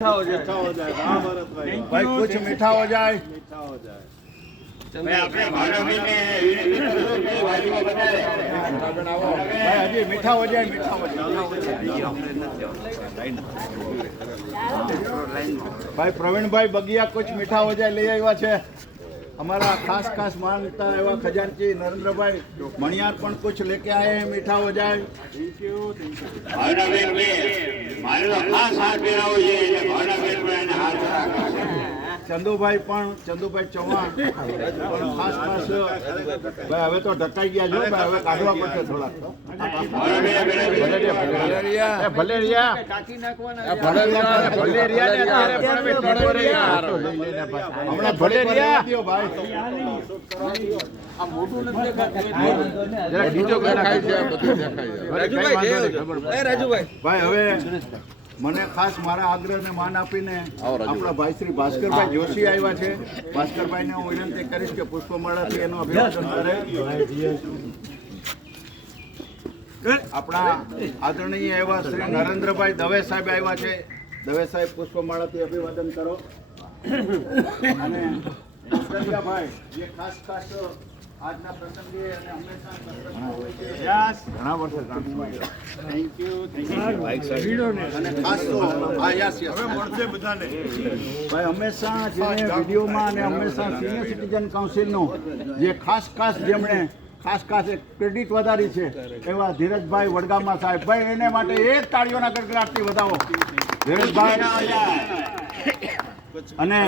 मीठा हो जाए भाई, कुछ मीठा हो जाए। भाई अभी मीठा हो जाए, मीठा हो जाए। भाई प्रवीण भाई बगिया कुछ मीठा हो जाए ले आया है। हमारा खास खास मानता एवं खजानची नरेंद्रभाई मणियार पण कुछ लेके आए हैं, मीठा हो जाए। Thank you. चंदुभाई चौहान खास खास भाई हवे तो ढकाई गया जो भाई हवे काढवा पड़શે થોડા। ભલેરિયા હમણાં ભલેરિયા દિયો ભાઈ। આ મોટું નથી દેખાતું, જરા બીજો દેખાય છે, બધું દેખાય છે। રાજુભાઈ ભાઈ હવે મને ખાસ મારા આગ્રહને માન આપીને આપણા ભાઈ શ્રી ભાસ્કરભાઈ જોશી આવ્યા છે। ભાસ્કરભાઈને હું વિનંતી કરીશ કે પુષ્પમાળાથી એનું અભિવાદન કરે। આપણા આદરણીય એવા શ્રી નરેન્દ્રભાઈ દવે સાહેબ આવ્યા છે। દવે સાહેબ પુષ્પમાળાથી અભિવાદન કરો। અને ભાઈ જે ખાસ ખાસ આજના પ્રસંગે અને હંમેશા ઘણા વર્ષે થેન્ક યુ અને ખાસ તો હા યસ હવે મળશે બધાને ભાઈ હંમેશા જેને વિડીયોમાં અને હંમેશા સિનિયર સિટીઝન કાઉન્સિલનો જે ખાસ જેમણે ખાસ એક ક્રેડિટ વધારી છે એવા ધીરજભાઈ વડગામા સાહેબ, ભાઈ એને માટે એક તાળીઓના ગડગડાટથી વધાવો ધીરજભાઈ। અને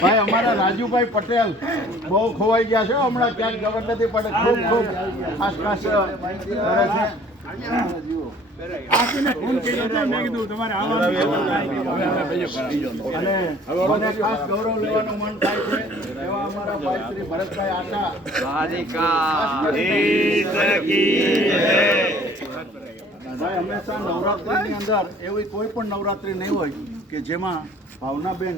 ભાઈ અમારા રાજુભાઈ પટેલ બહુ ખોવાઈ ગયા છે હમણાં, ક્યાંક ખબર નથી પડે, ખૂબ ખાસ કરે છે। અને મને ખાસ ગૌરવ લેવાનું મન થાય છે એવા અમારા ભાઈ શ્રી ભરતભાઈ આશા। ભાઈ હંમેશા નવરાત્રિની અંદર એવી કોઈ પણ નવરાત્રિ નહીં હોય કે જેમાં ભાવનાબેન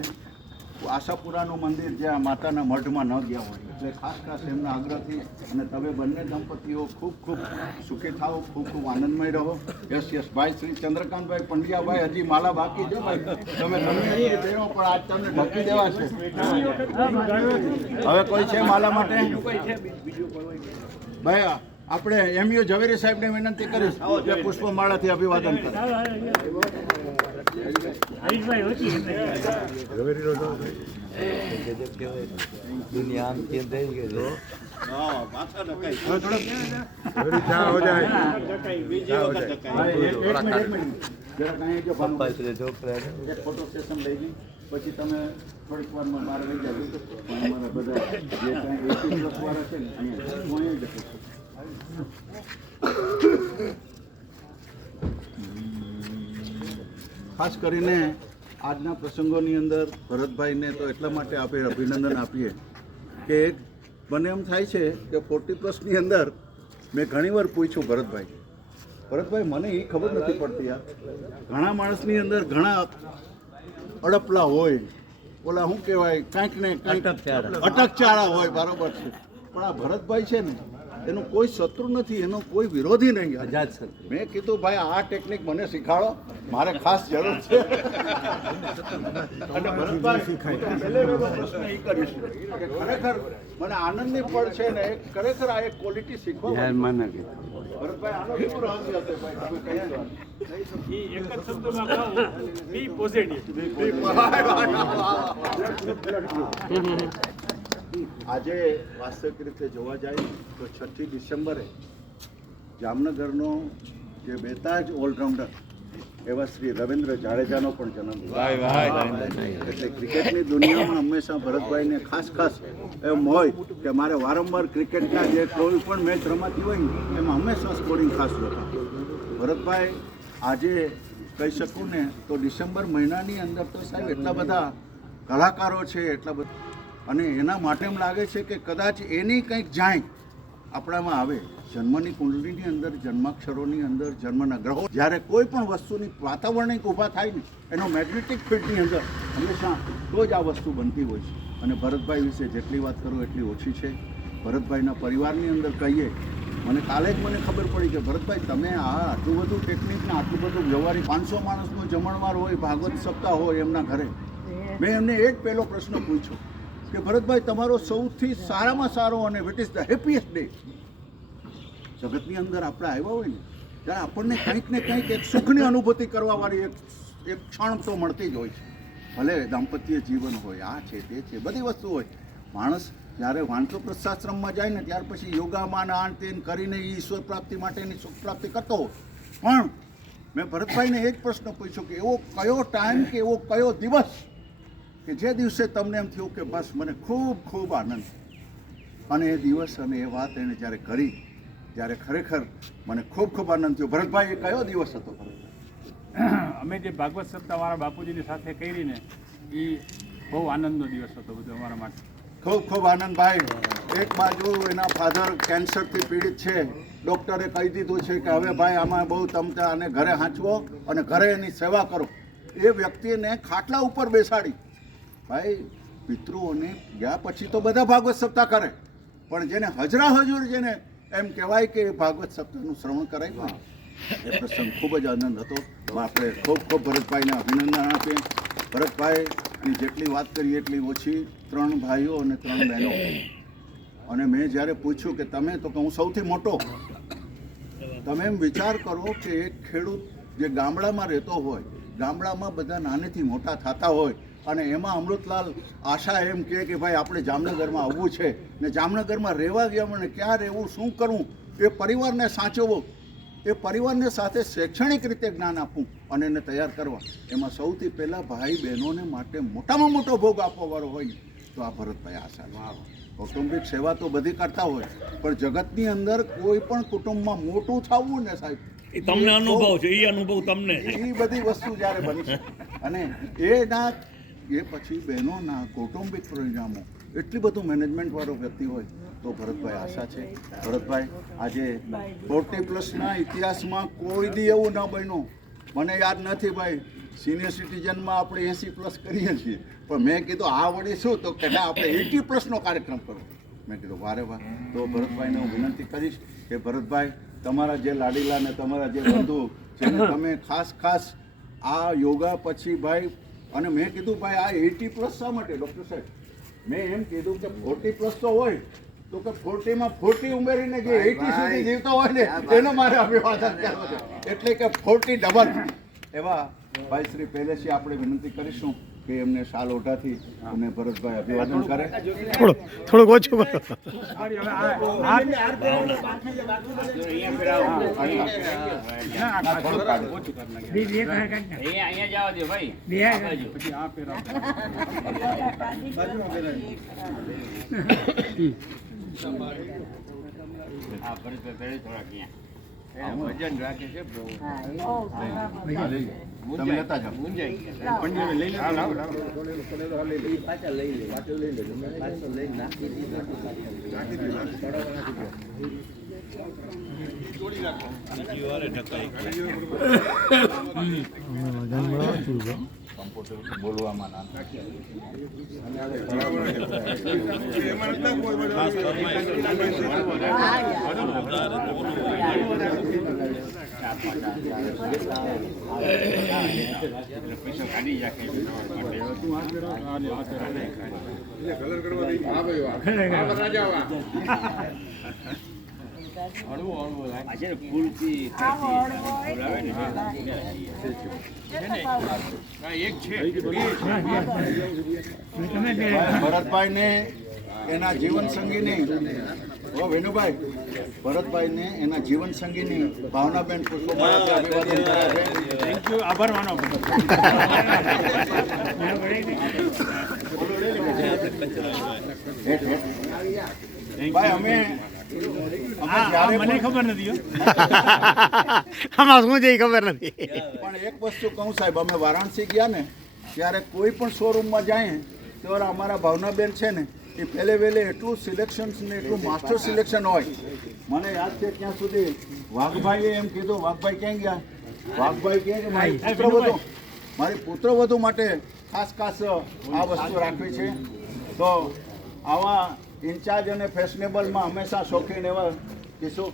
આશાપુરાનું મંદિર જ્યાં માતાના મઢમાં ન ગયા હોય, એટલે ખાસ એમના આગ્રહથી અને તમે બંને દંપતીઓ ખૂબ સુખી થાઓ, ખૂબ આનંદમય રહો। યસ ભાઈ શ્રી ચંદ્રકાંતભાઈ પંડ્યાભાઈ હજી માલા બાકી છે ભાઈ, તમે દેવો પણ આજ તમને ઢકી દેવા છે। હવે કોઈ છે માલા માટે ભાઈ? આપણે એમયુ ઝવેરી સાહેબને વિનંતી કરીશ કે પુષ્પમાળાથી અભિવાદન કરે। ફોટો સેશન લઈ ગઈ પછી તમે થોડીક વારમાં બહાર લઈ જાવ, અમારા બધા જે કાંઈ 80+ વાળા છે ને અહીંયા હું અહીં જતો છું। ખાસ કરીને આજના પ્રસંગોની અંદર ભરતભાઈને તો એટલા માટે આપણે અભિનંદન આપીએ કે મને એમ થાય છે કે 40+ અંદર મેં ઘણીવાર પૂછ્યું ભરતભાઈ મને એ ખબર નથી પડતી, આ ઘણા માણસની અંદર ઘણા અડપલા હોય, ઓલા શું કહેવાય કાંઈક ને કાંઈક અટકચાળા હોય, બરાબર છે, પણ આ ભરતભાઈ છે ને એનો કોઈ શત્રુ નથી, એનો કોઈ વિરોધી નહીં, આઝાદ શત્રુ। મેં કીધું ભાઈ આ ટેકનિક મને શીખાડો, મારે ખાસ જરૂર છે। અને ભરતભાઈ પ્રશ્ન એ કરીશ કે ખરેખર મને આનંદની પળ છે ને ખરેખર આ એક ક્વોલિટી શીખવા ભરતભાઈ આનો શું રહસ્ય હશે ભાઈ, તમે કહી દો। એક જ શબ્દમાં કહું, બી પોઝિટિવ। આજે વાસ્તવિક રીતે જોવા જાય તો 6 ડિસેમ્બરે જામનગરનો જે બેતાજ ઓલરાઉન્ડર એવા શ્રી રવિન્દ્ર જાડેજાનો પણ જન્મ થયો, એટલે ક્રિકેટની દુનિયામાં હંમેશા ભરતભાઈને ખાસ એમ હોય કે મારે વારંવાર ક્રિકેટના જે કોઈ પણ મેચ રમાતી હોય ને એમાં હંમેશા સ્કોરિંગ ખાસ હોતા। ભરતભાઈ આજે કહી શકું ને તો ડિસેમ્બર મહિનાની અંદર તો સાહેબ એટલા બધા કલાકારો છે, એટલા બધા, અને એના માટે એમ લાગે છે કે કદાચ એની કંઈક જાય આપણામાં આવે। જન્મની કુંડળીની અંદર, જન્માક્ષરોની અંદર, જન્મના ગ્રહો જ્યારે કોઈ પણ વસ્તુની વાતાવરણિક ઊભા થાય ને એનો મેગ્નેટિક ફિલ્ડની અંદર હંમેશા તો જ આ વસ્તુ બનતી હોય છે। અને ભરતભાઈ વિશે જેટલી વાત કરું એટલી ઓછી છે। ભરતભાઈના પરિવારની અંદર કહીએ મને કાલે જ મને ખબર પડી કે ભરતભાઈ તમે આટલું બધું ટેકનિક ને આટલું બધું વ્યવહારિક 500 માણસનો જમણવાર હોય, ભાગવત સપ્તાહ હોય એમના ઘરે, મેં એમને એ જ પહેલો પ્રશ્ન પૂછ્યો કે ભરતભાઈ તમારો સૌથી સારામાં સારો અને wit is the happiest day. જગતની અંદર આપણે આવ્યા હોય ને ત્યારે આપણને કંઈક ને કંઈક એક સુખની અનુભૂતિ કરવાવાળી એક ક્ષણ તો મળતી જ હોય છે. ભલે દાંપત્ય જીવન હોય, આ છે તે છે, બધી વસ્તુ હોય. માણસ જ્યારે વાનપ્રસ્થાશ્રમમાં જાય ને ત્યાર પછી યોગામાં આન તેન કરીને ઈશ્વર પ્રાપ્તિ માટેની સુખ પ્રાપ્તિ કરતો હોય. પણ મેં ભરતભાઈને એ જ પ્રશ્ન પૂછ્યો કે એવો કયો ટાઈમ કે એવો કયો દિવસ કે જે દિવસે તમને એમ થયું કે બસ મને ખૂબ ખૂબ આનંદ. અને એ દિવસ અને એ વાત એને જ્યારે કરી, જ્યારે ખરેખર મને ખૂબ ખૂબ આનંદ થયો. ભરતભાઈ એ કયો દિવસ હતો? અમે જે ભાગવત સપ્તાહ મારા બાપુજીની સાથે કરી ને એ બહુ આનંદનો દિવસ હતો બધો અમારા માટે. ખૂબ ખૂબ આનંદ. ભાઈ એક બાજુ એના ફાધર કેન્સરથી પીડિત છે, ડૉક્ટરે કહી દીધું છે કે હવે ભાઈ આમાં બહુ તમતા અને ઘરે હાંચવો અને ઘરે એની સેવા કરો. એ વ્યક્તિને ખાટલા ઉપર બેસાડી. ભાઈ પિતૃઓને ગયા પછી તો બધા ભાગવત સપ્તાહ કરે, પણ જેને હજરા હજુર જેને એમ કહેવાય કે ભાગવત સપ્તાહનું શ્રવણ કરાય એ પ્રસંગ ખૂબ જ આનંદ હતો. આપણે ખૂબ ખૂબ ભરતભાઈને અભિનંદન આપીએ. ભરતભાઈની જેટલી વાત કરીએ એટલી ઓછી. 3 ભાઈઓ અને 3 બહેનો. અને મેં જ્યારે પૂછ્યું કે તમે, તો કે હું સૌથી મોટો. તમે એમ વિચાર કરો કે એક ખેડૂત જે ગામડામાં રહેતો હોય, ગામડામાં બધા નાનેથી મોટા થતા હોય, અને એમાં અમૃતલાલ આશા એમ કહે કે ભાઈ આપણે જામનગરમાં આવવું છે ને જામનગરમાં રહેવા ગયા મને ક્યાં રહેવું, શું કરવું, એ પરિવારને સાચવવો, એ પરિવારને સાથે શૈક્ષણિક રીતે જ્ઞાન આપવું અને એને તૈયાર કરવા, એમાં સૌથી પહેલાં ભાઈ બહેનોને માટે મોટામાં મોટો ભોગ આપવાવાળો હોય ને તો આ ભરતભાઈ આશા. કૌટુંબિક સેવા તો બધી કરતા હોય, પણ જગતની અંદર કોઈ પણ કુટુંબમાં મોટું થવું ને સાહેબ, એ તમને અનુભવ છે, એ અનુભવ તમને છે. એ બધી વસ્તુ જ્યારે બની છે અને એ પછી બહેનોના કૌટુંબિક પરિણામો એટલી બધું મેનેજમેન્ટવાળો વ્યક્તિ હોય તો ભરતભાઈ આશા છે. ભરતભાઈ આજે 40+ ઇતિહાસમાં કોઈ દી એવું ન બન્યું, મને યાદ નથી ભાઈ. સિનિયર સિટીઝનમાં આપણે 80+ કરીએ છીએ, પણ મેં કીધું આ વળી શું, તો કે ના આપણે 80+નો કાર્યક્રમ કરો. મેં કીધું વારે વાહ. તો ભરતભાઈને હું વિનંતી કરીશ કે ભરતભાઈ તમારા જે લાડીલા ને તમારા જે બંધુ જેને તમે ખાસ આ યોગા પછી ભાઈ, અને મેં કીધું ભાઈ આ 80+ શા માટે ડૉક્ટર સાહેબ? મેં એમ કીધું કે 40+ તો હોય તો કે 40માં 40 ઉમેરીને જે 80 સુધી જીવતો હોય ને એનો મારે અભિવાદન કરવો છે. એટલે કે 40 ડબલ એવા ભાઈ શ્રી પહેલેથી આપણે વિનંતી કરીશું કે એમને શાલ ઓઢાથી અને ભરતભાઈ અભિવાદન કરે. થોડુંક ઓછું કરો. વજન રાખે છે તમે લેતા જાઓ. બોલવામાં ના ભરતભાઈને એના જીવન સંગીની વેણુભાઈ, ભરતભાઈને એના જીવન સંગીની ભાવનાબેન પુષ્પમાળા અભિવાદન કર્યા છે. Thank you. આભાર માનો. ભાઈ અમે મને ખબર નથી આમાં શું છે ખબર નથી. પણ એક વસ્તુ કહું સાહેબ, અમે વારાણસી ગયા ને ત્યારે કોઈ પણ શોરૂમમાં જાય ત્યારે અમારા ભાવનાબેન છે ને એ પહેલે વહેલે એટલું સિલેક્શન ને એટલું માસ્ટર સિલેક્શન હોય. મને યાદ છે ત્યાં સુધી વાઘભાઈએ એમ કીધું, વાઘભાઈ ક્યાં ગયા? વાઘભાઈ કહે કે મારી પુત્રવધુ માટે ખાસ આ વસ્તુ રાખવી છે. તો આવા ઇન્ચાર્જ અને ફેશનેબલમાં હંમેશા શોખીન એવા કિશોર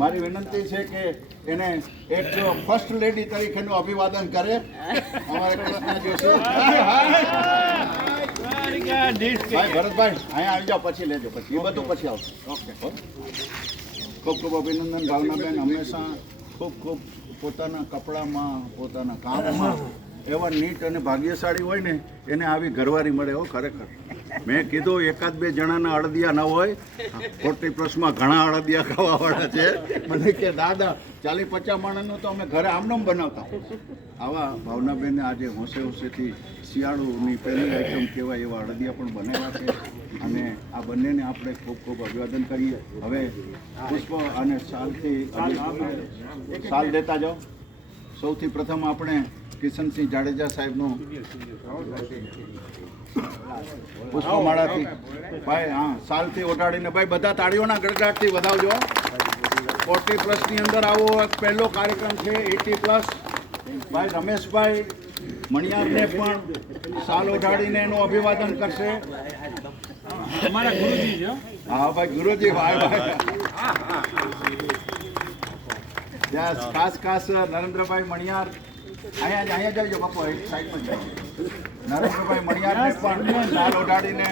મારી વિનંતી છે કે એને એક ફર્સ્ટ લેડી તરીકેનું અભિવાદન કરે અમારે કૃષ્ણા જોશી. ભાઈ ભરતભાઈ અહીંયા આવી જાઓ, પછી લેજો, પછી એ બધું પછી આવશે. ઓકે, ખૂબ ખૂબ અભિનંદન. ભાવનાબેન હંમેશા ખૂબ ખૂબ પોતાના કપડામાં, પોતાના કામમાં એવા નીટ અને ભાગ્યશાળી હોય ને એને આવી ઘરવાળી મળે. હો, ખરેખર મેં કીધું એકાદ બે જણાના અડદિયા ન હોય. 40+ ઘણા અડદિયા ખાવાવાળા છે. મને કે દાદા 40-50 માણસનું તો અમે ઘરે આમનામ બનાવતા. આવા ભાવનાબેને આજે હોંશે હોંશેથી શિયાળુની પહેલી આઈટમ કહેવાય એવા અડદિયા પણ બનાવ્યા છે. અને આ બંનેને આપણે ખૂબ ખૂબ અભિવાદન કરીએ. હવે પુષ્પ અને શાલથી શાલ દેતા જાઓ. સૌથી પ્રથમ આપણે કિશનસિંહ જાડેજા સાહેબનું પુષ્પમાળાથી ભાઈ, હા, શાલથી ઓઢાડીને ભાઈ બધા તાળીઓના ગડગડાટથી વધાવજો. 40+ ની અંદર આવો એક પહેલો કાર્યક્રમ છે. 80+. ભાઈ રમેશભાઈ મણિયારને પણ શાલ ઓઢાડીને એનું અભિવાદન કરશે. અમારા ગુરુજી છે. હા ભાઈ, ગુરુજી, ભાઈ ભાઈ. ખાસ ખાસ નરેન્દ્રભાઈ મણિયાર અહીંયા જજો બાપુ, એક સાઈડમાં જ. નરેન્દ્રભાઈ મણિયારને પણ શાલ ઓઢાડીને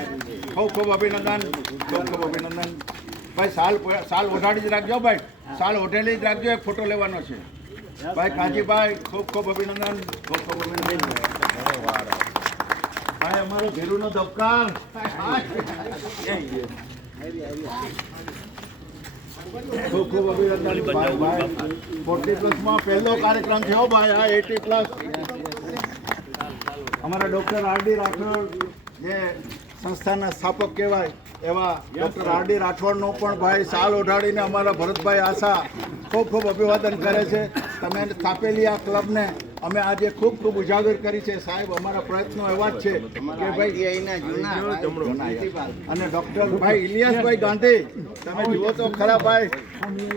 ખૂબ ખૂબ અભિનંદન, ખૂબ ખૂબ અભિનંદન. ભાઈ શાલ ઓઢાડી જ રાખજો. ભાઈ શાલ ઓઢેલી જ રાખજો, એક ફોટો લેવાનો છે. ભાઈ કાજીભાઈ ખૂબ ખૂબ અભિનંદન, ખૂબ ખૂબ અભિનંદન. ભાઈ અમારો ધીરુનો દબકાર. ખૂબ ખૂબ અભિનંદન. ભાઈ 40+માં પહેલો કાર્યક્રમ થયો. ભાઈ આ 80+. અમારા ડૉક્ટર આર.ડી. રાઠોડ જે સંસ્થાના સ્થાપક કહેવાય એવા ડૉક્ટર આર.ડી. રાઠોડનો પણ ભાઈ શાલ ઓઢાડીને અમારા ભરતભાઈ આશા ખૂબ ખૂબ અભિવાદન કરે છે. તમે સ્થાપેલી આ ક્લબને અમે આજે ખૂબ ખૂબ ઉજાગર કરી છે. સાહેબ, અમારા પ્રયત્નો એવા જ છે કે ભાઈ અને ડૉક્ટર ભાઈ ઇલિયાસભાઈ ગાંધી, તમે જુઓ તો ખરા ભાઈ,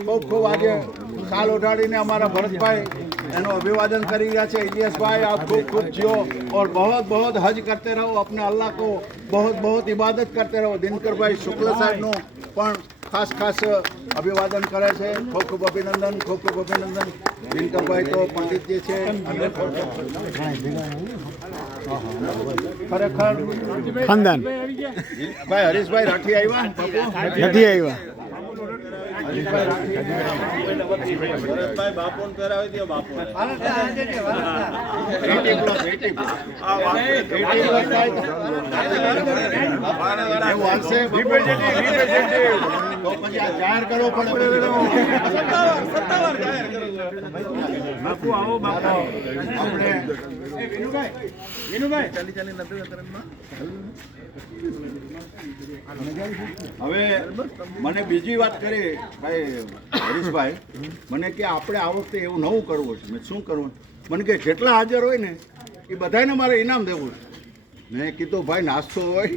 ખૂબ ખૂબ આજે શાલ ઓઢાડીને અમારા ભરતભાઈ એનું અભિવાદન કરી રહ્યા છે. ઇલિયાસભાઈ, આપ ખૂબ ખૂબ જીઓ और बहुत बहुत हज करते रहो. अपने अल्लाह को बहुत बहुत इबादत करते रहो. દિનકરભાઈ શુક્લ સાહેબનું પણ ખાસ ખાસ અભિવાદન કરે છે. ખૂબ ખૂબ અભિનંદન, ખૂબ ખૂબ અભિનંદન. દિનકરભાઈ તો પંડિતજી છે. ખરેખર ખાનદાન ભાઈ હરીશભાઈ રાઠી આવ્યા બાપુ? નથી આવ્યા. જાહેર કરવો પડે. બાપુ આવો બાપુ. હવે મને બીજી વાત કરી ભાઈ હરીશભાઈ, મને કે આપણે આ વખતે એવું નવું કરવું છે. મેં શું કરવું? મને કે જેટલા હાજર હોય ને એ બધાને મારે ઇનામ દેવું છે. મેં કીધું ભાઈ નાસ્તો હોય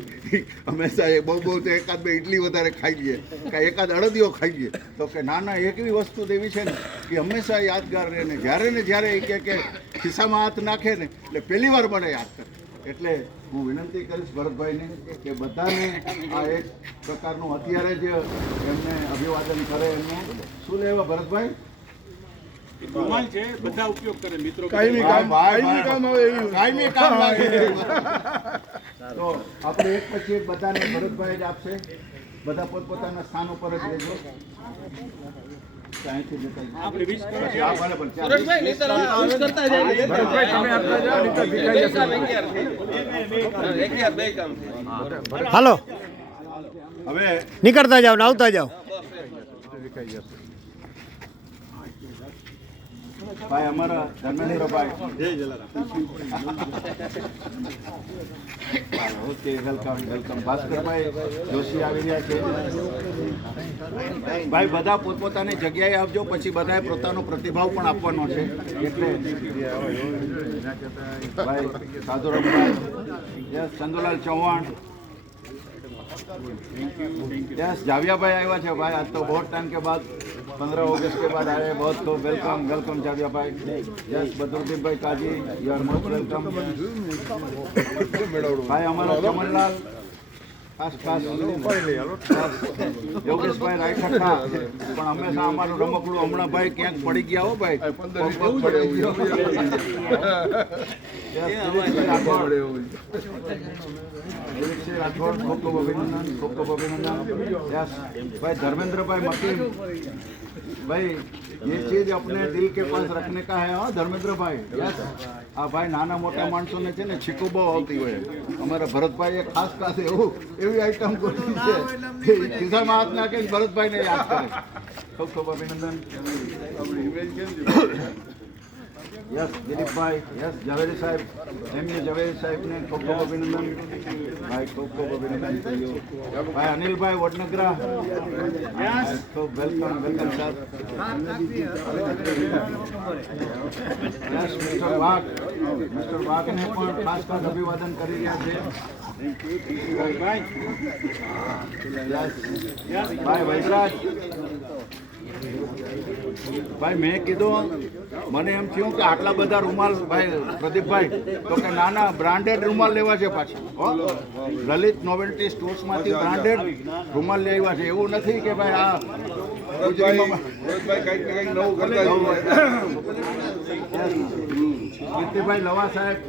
હંમેશા એ બહુ તો એકાદ બે ઇડલી વધારે ખાઈ લઈએ, કાંઈ એકાદ અડદિયો ખાઈ લઈએ. તો કે ના ના, એક એવી વસ્તુ દેવી છે ને કે હંમેશા યાદગાર રહે ને જ્યારે એ કે ખિસ્સામાં હાથ નાખે ને એટલે પહેલી વાર મને યાદ કરે. એટલે હું વિનંતી કરીશ ભરતભાઈને કે બધાને આ એક પ્રકારનું અત્યારે જ એમને અભિવાદન કરે. એમનું શું લેવા ભરતભાઈ? રૂમાલ છે, બધા ઉપયોગ કરે મિત્રો. કાયમી કામ લાગે. તો આપણે એક પછી એક બધાને ભરતભાઈ જ આપશે. બધા પોતપોતાના સ્થાન ઉપર જ લેજો. આપણે 20 કરો. પછી આ બરાબર છે. હાલો, હવે નીકળતા જાઓ ને આવતા જાઓ. ભાઈ અમારા Dharmendrabhai, okay, welcome welcome. Bhaskarbhai Joshi આવી રહ્યા છે. ભાઈ બધા પોતપોતાની જગ્યાએ આવજો, પછી બધાએ પોતાનો પ્રતિભાવ પણ આપવાનો છે. એટલે ભાઈ સાધુરામભાઈ, યસ, ચંદુલાલ ચૌહાણ, यस, जाविया भाई आया है भाई. आज तो बहुत टाइम के बाद 15 अगस्त के बाद आए. बहुत खूब वेलकम वेलकम जाविया भाई. यस, बदरुद्दीन भाई काजी, यू आर मोस्ट वेलकम. भाई हमारा चमनलाल ખાસ યોગેશભાઈ રાયખઠા પણ હંમેશા અમારું રમકડું હમણાં ભાઈ ક્યાંક પડી ગયા હો ભાઈ राठौड़ खूब खूब अभिनंदन यस भाई धर्मेंद्रभाई मकीम भाई ये चीज अपने दिल के पास रखने का है हाँ धर्मेंद्रभाई यस आ भाई नाना मोटा माणसों ने छे ने छीको बહુ આવતી હોય અમારા ભરતભાઈએ ખાસ એવી આઈટમ કરી છે ખિસ્સામાં હાથ નાખીને ભરતભાઈને યાદ કરે ખૂબ ખૂબ અભિનંદન यस दिलीप भाई यस जवेरी साहब एमए जवेरी साहब ने खूब खूब अभिनंदन भाई खूब खूब अभिनंदन भाई अनिल भाई वडनगरा यस खूब वेलकम सर यस मिस्टर वाघ ने પણ ખાસ અભિવાદન કરી રહ્યા છે ભાઈ વૈદરાજ ભાઈ મેં કીધું મને એમ થયું કે આટલા બધા રૂમાલ ભાઈ પ્રદીપભાઈ તો કે નાના બ્રાન્ડેડ રૂમાલ લેવા છે પાછા લલિત નોવેલ્ટી સ્ટોર્સમાંથી બ્રાન્ડેડ રૂમાલ લેવા છે એવું નથી કે ભાઈ આ કીર્તિભાઈ લવા સાહેબ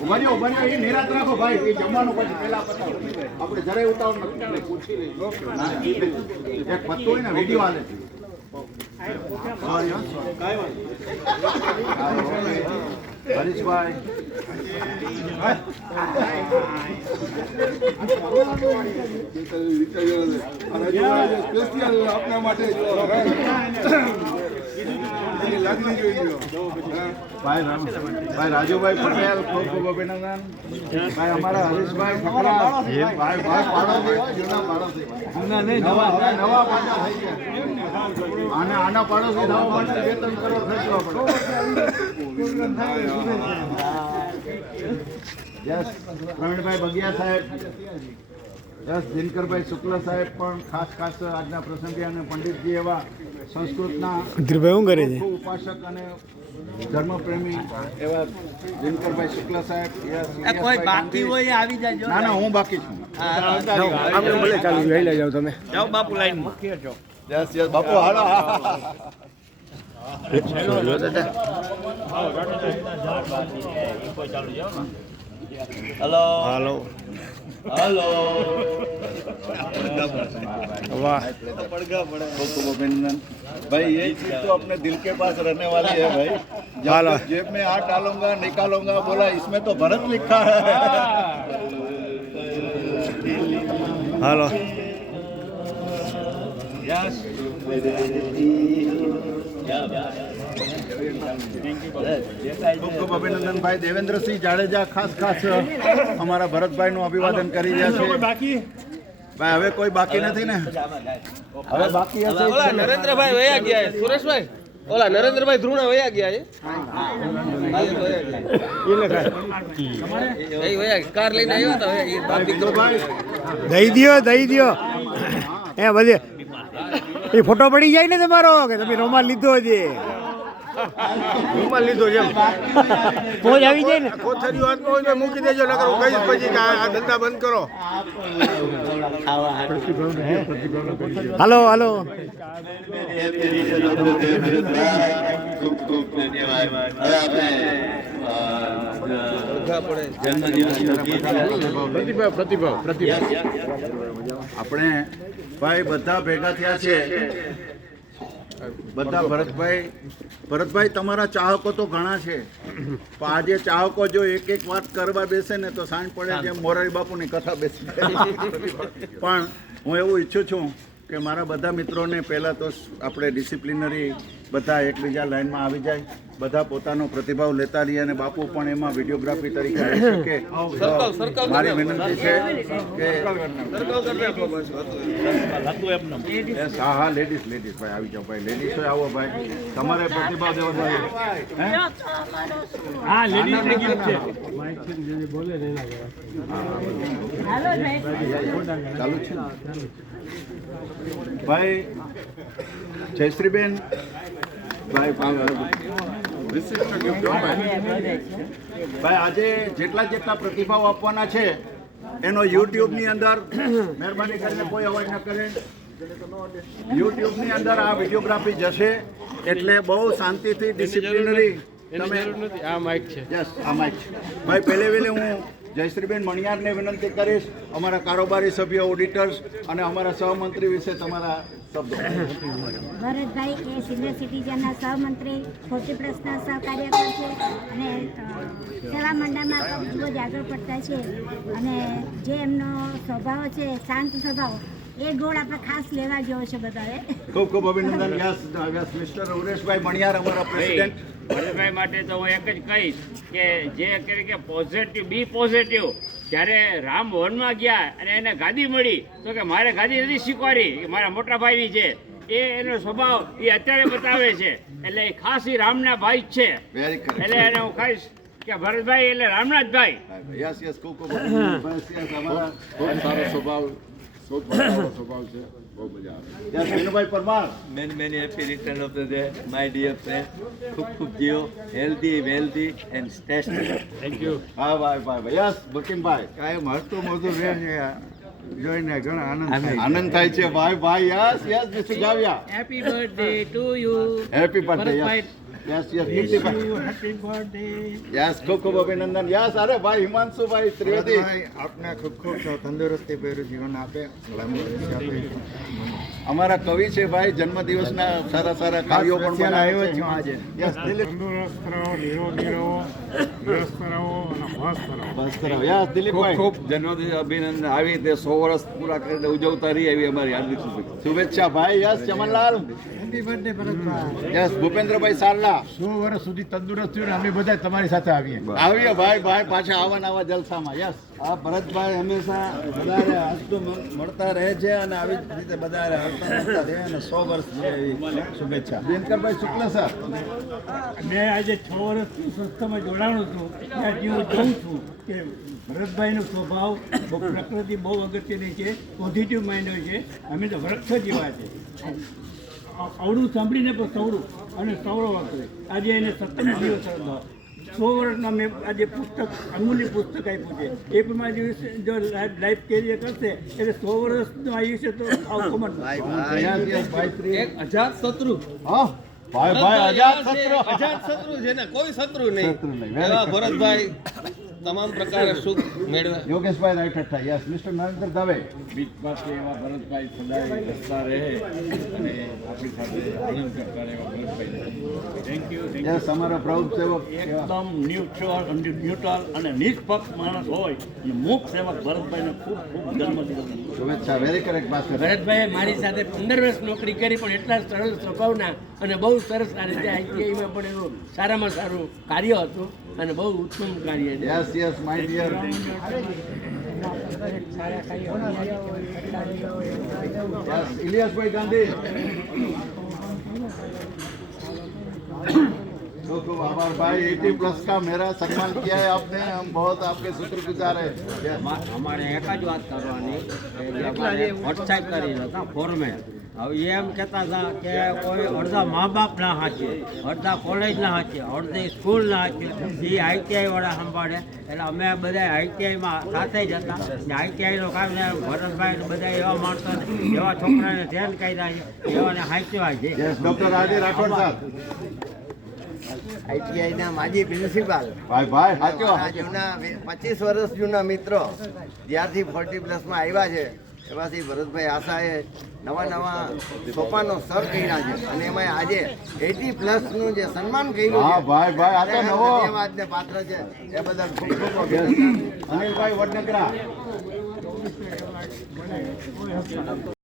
ઉભારીઓ એ નિરાત રાખો ભાઈ એ જમવાનું પછી પહેલા પતાવો આપણે જરાય ઉતાવળ નથી પૂછી લઈ એક પત્તો હોય ને વિડીયો હાલે હરીશભાઈ આપના માટે ભાઈ રાજુભાઈ પટેલ ખૂબ ખૂબ અભિનંદન ભાઈ અમારા હરીશભાઈ ફકરા ભાઈ પાડોશી જૂના પાડોશી નવા પાછા થઈ ગયા આના પાડોશી થવા માટે 2-3 કરોડ ખર્ચવા પડે યસ પ્રવીણભાઈ બગિયા સાહેબ યસ દિનકરભાઈ શુક્લ સાહેબ પણ ખાસ આજના પ્રસંગે અને પંડિતજી એવા સંસ્કૃતના શું કરે છે ઉપાસક અને ધર્મપ્રેમી એવા દિનકરભાઈ શુક્લ સાહેબ કોઈ બાકી હોય આવી જાજો ના હું બાકી છું આપણે ભલે ચાલુ લઈ લઈ જાઓ તમે જાઓ બાપુ લાઈન યસ બાપુ હાલો હલો વાહ खूब खूब अभिनंदन भाई ये चीज तो अपने दिल के पास रहने वाली है भाई जब जेब में हाथ डालूंगा निकालूंगा बोला इसमें तो भरत लिखा है હાલો यस ખૂબ ખૂબ અભિનંદન ભાઈ દેવેન્દ્રસિંહ જાડેજા ખાસ અમારા ભરતભાઈનું અભિવાદન કરી રહ્યા છે બાકી ભાઈ હવે કોઈ બાકી નથી ને હવે બાકી હશે ઓલા નરેન્દ્રભાઈ વયા ગયા છે સુરેશભાઈ ઓલા નરેન્દ્રભાઈ ધ્રુણા વયા ગયા છે એ વયા કાર લઈને આવ્યા હતા એ બાપી ભાઈ દઈ દ્યો એ બધે એ ફોટો પડી જાય ને તમારો કે તમે રૂમાલ લીધો છે રૂમાલ લીધો છે પોજ આવી જાય ને કોથળીઓ હાથમાં હોય તો મૂકી દેજો નકર હું કહીશ પછી કે આ ધંધા બંધ કરો હાલો હાલો આપણે ભાઈ બધા ભેગા થયા છે બધા ભરતભાઈ તમારા ચાહકો તો ઘણા છે પણ આજે ચાહકો જો એક વાત કરવા બેસે ને તો સાંજ પડે જેમ મોરારી બાપુની કથા બેસી પણ હું એવું ઈચ્છું છું કે મારા બધા મિત્રોને પહેલાં તો આપણે ડિસિપ્લિનરી બધા એકબીજા લાઈનમાં આવી જાય બધા પોતાનો પ્રતિભાવ લેતા રહીએ અને બાપુ પણ એમાં વિડીયોગ્રાફી તરીકે લઈ શકે મારી વિનંતી છે કે હા લેડીઝ ભાઈ આવી જાઓ ભાઈ લેડીઝ આવો ભાઈ તમારે પ્રતિભાવ દેવો ભાઈ હા લેડીઝ ગિફ્ટ છે ચાલુ છે ભાઈ જયશ્રીબેન ભાઈ વિશિષ્ટ ગિફ્ટ ભાઈ આજે જેટલા પ્રતિભાવ આપવાના છે એનો યુટ્યુબની અંદર મહેરબાની કરીને કોઈ અવાજ ન કરે. યુટ્યુબની અંદર આ વિડીયોગ્રાફી જશે એટલે બહુ શાંતિથી ડિસિપ્લિનરી તમે આ માઇક છે. યસ આ માઇક છે ભાઈ. પહેલે વહેલે હું જયશ્રીબેન મણિયારને વિનંતી કરીશ અમારા કારોબારી સભ્ય ઓડિટર્સ અને અમારા સહમંત્રી વિશે તમારા શબ્દો. ભરતભાઈ એ સિનિયર સિટીઝનના સહમંત્રી 40+ના સહકાર્યકર છે અને સેવા મંડળમાં પણ ખૂબ જ આગળ પડતા છે અને જે એમનો સ્વભાવ છે શાંત સ્વભાવ એ ગુણ આપણે ખાસ લેવા જેવો છે બધાએ. ખૂબ ખૂબ અભિનંદન. યસ મિસ્ટર ઉરેશભાઈ મણિયાર અમારા પ્રેસિડેન્ટ. ભરતભાઈ માટે તો હું એક જ કહીશ કે જે કરે કે પોઝિટિવ બી પોઝિટિવ. જ્યારે રામ વનમાં ગયા અને એને ગાદી મળી તો કે મારે ગાદી નથી સ્વીકારી, એ મારા મોટા ભાઈની છે. એ એનો સ્વભાવ એ અત્યારે બતાવે છે. એટલે એ ખાસ એ રામના ભાઈ જ છે. Very correct. એટલે એને હું કહીશ કે ભરતભાઈ એટલે રામના જ ભાઈ. યસ યસ ખૂબ ખૂબ અભિનંદન. બસ યસ અમારા ખૂબ સારો સ્વભાવ છે. બહુ મજા આવે. Yes Vinubhai Parmar. Many happy return of the day, my dear friend. ખૂબ Jio, healthy and stay strong. Thank you. હા ભાઈ. યસ બકીમભાઈ. કાંઈ હસતું મોઢું રહે છે જોઈને ઘણા આનંદ થાય છે ભાઈ. Yes mister Javiya. Happy birthday to you. Happy birthday. Yes yes ખૂબ ખૂબ અભિનંદન. યસ અરે ભાઈ હિમાંશુભાઈ ત્રિવેદી. આપને ખૂબ તંદુરસ્તી ભર્યું જીવન આપે. અમારા કવિ છે ભાઈ. જન્મદિવસના સારા કાર્યો પણ બનાવે છે આજે. યસ દિલીપ. તંદુરસ્ત રહો, નિરોગી રહો, વ્યસ્ત રહો અને મસ્ત રહો. બસ કરો. યસ દિલીપભાઈ. ખૂબ જન્મદિવસ અભિનંદન. આવી રીતે 100 વર્ષ પૂરા કરીને ઉજવતા રહી એવી અમારી હાર્દિક શુભેચ્છા ભાઈ. Yes Chamanlal. Happy birthday Bharatbhai. Yes Bhupendrabhai Sarla. 100 વર્ષ સુધી તંદુરસ્ત થયું અમે બધા તમારી સાથે આવીએ. આવીએ ભાઈ પાછા આવા જલસામાં. યસ આ ભરતભાઈ હંમેશા બધાને હસતું મળતા રહે છે અને આવી જ રીતે બધાને હસતા મળતા રહે અને 100 વર્ષ જીવે એવી શુભેચ્છા. દિનકરભાઈ શુક્લ સર. મેં આજે 6 વર્ષથી સંસ્થામાં જોડાણો છું ત્યાંથી હું જોઉં છું કે ભરતભાઈનો સ્વભાવ પ્રકૃતિ બહુ અગત્યની છે. પોઝિટિવ માઇન્ડ હોય છે. અમે તો વૃક્ષ જેવા છે. અવળું સાંભળીને પણ સવળું અને સવળો હતો. આજે એને 57 દિવસ હતો. 100 વર્ષના મેં આજે પુસ્તક અમૂલ્ય પુસ્તક આપ્યું છે. એ પ્રમાણે દિવસે જો લાઈફ કેરિયર કરશે એટલે 100 વર્ષનું આયુષ્ય તો કોમન. એક અજાત શત્રુ. હા ભાઈ અજાત શત્રુ. અજાત શત્રુ જેને કોઈ શત્રુ નહીં. શત્રુ નહીં. એવા ભરતભાઈ તમામ પ્રકારે સુખ મેળવે. યોગેશભાઈ રાઈટ હતા. Yes mister Narendra Dave. બીજ પાસે એવા ભરતભાઈ સદાય હસતા રહે અને આપણી સાથે આનંદ કરતા રહે એવા ભરતભાઈ. Thank you. યસ અમારા પ્રૌઢ સેવક. એકદમ ન્યુટ્રલ અને નિષ્પક્ષ માણસ હોય અને મૂક સેવક ભરતભાઈને ખૂબ જન્મદિવસ. શુભેચ્છા. Very correct Bhaskar. ભરતભાઈએ મારી સાથે 15 વર્ષ નોકરી કરી પણ એટલા સરળ સ્વભાવના અને બહુ સરસ આ રીતે આઈટીઆઈમાં પણ એનું સારામાં સારું કાર્ય હતું અને બહુ ઉત્તમ કાર્ય છે. Yes my dear. Yes Iliyasbhai Gandhi. खूब खूब आभार भाई. 80+ का मेरा सम्मान किया है आपने. हम बहुत आपके शुक्रगुजार है. અમારે એક જ વાત કરવાની વોટ્સએપ કરી હતા ફોર્મેટ. હવે એમ કહેતા હતા કે કોઈ અડધા મા બાપ ના હાચે, અડધા કોલેજ ના હાચે, અડધી સ્કૂલ ના હાચે, એ આઈટીઆઈ વાળા સંભાળે. એટલે અમે બધા આઈટીઆઈમાં સાથે જ હતા. આઈટીઆઈનો કામ ને ભરતભાઈ બધા એવા માણસો એવા છોકરાને ધ્યાન કર્યા છે, એવાને હાચવા છે. ડોક્ટર આરડી રાઠોડ સાહેબ. આઈટીઆઈના માજી પ્રિન્સિપાલ ભાઈ સાચો. જૂના 25 વર્ષ જૂના મિત્રો જ્યારથી 40+માં આવ્યા છે એમાંથી ભરતભાઈ આશાએ નવા સોપાનો સર કર્યા છે અને એમાં આજે 80+નું જે સન્માન કર્યું હા છે ભાઈ આ તો નવો ધન્યવાદને પાત્ર છે. એ બદલ ખૂબ ખૂબ અભિનંદન. અનિલભાઈ વડનગરા.